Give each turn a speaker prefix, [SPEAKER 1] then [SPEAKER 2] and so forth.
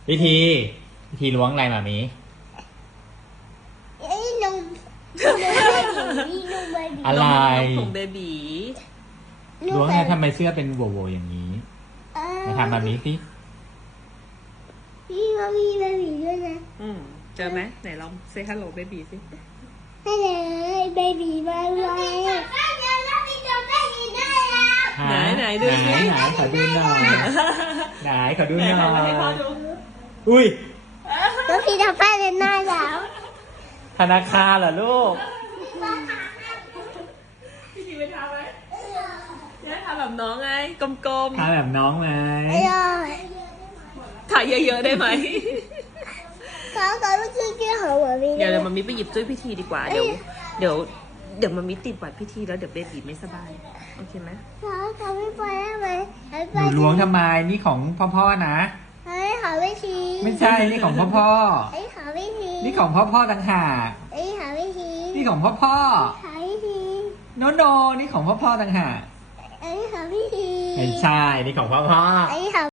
[SPEAKER 1] พิธีล้วงอะไรมามี
[SPEAKER 2] นมเบบี
[SPEAKER 1] อะไร
[SPEAKER 3] นมของเบบี
[SPEAKER 1] ล้วงไงทำไมเสื้อเป็นโวๆอย่างนี้มาทำมามีสิ
[SPEAKER 2] พี่ว่ามีเบบีด้วยนะ
[SPEAKER 3] เจอไหมไหนลองเซฮัลโหลเบบีสิ
[SPEAKER 2] ให้เลยเบบีมาเลย
[SPEAKER 3] ไหนดูสิ
[SPEAKER 1] ไหนขอดูหน่อยไหนขอดูหน่
[SPEAKER 3] ไหน
[SPEAKER 1] อ
[SPEAKER 3] ให้พ่อย ดู
[SPEAKER 1] อุ้ย
[SPEAKER 2] แล้วพี่ทำไปเป็นหน้าแล้ว
[SPEAKER 1] ธนาคารเหรอลูก
[SPEAKER 3] พี่ดีไปทำไหมเนี่ยทำแบบน้องไงกลม
[SPEAKER 1] ทำแบบน้องไหม
[SPEAKER 2] อร่อย
[SPEAKER 3] ๆถ่ายเยอะๆได้ไหม
[SPEAKER 2] เขาไม่ชื่อของแบบนี้
[SPEAKER 3] เดี๋ยวมันมีไปหยิบจุ้ยพิธีดีกว่าเดี๋ยวมันมีติดบัตรพิธีแล้วเดี๋ยวเบบีไม่สบายโอเคไหม
[SPEAKER 2] เขาไม่ไปได้ไหม
[SPEAKER 1] หนูล้วงทำไมนี่ของพ่อนะ
[SPEAKER 2] ให้เขาไม่ที
[SPEAKER 1] ไม่ใช่นี่ของพ่อ
[SPEAKER 2] ให้เขาไม่ที
[SPEAKER 1] นี่ของพ่อต่างหาก
[SPEAKER 2] ให้เขาไม่ที
[SPEAKER 1] นี่ของพ่อ
[SPEAKER 2] เขาไม่ที
[SPEAKER 1] โนนี่ของพ่อต่างหาก
[SPEAKER 2] ให้เขาไม่ที
[SPEAKER 1] ไม่ใช่นี่ของพ่อ
[SPEAKER 2] ให้เขา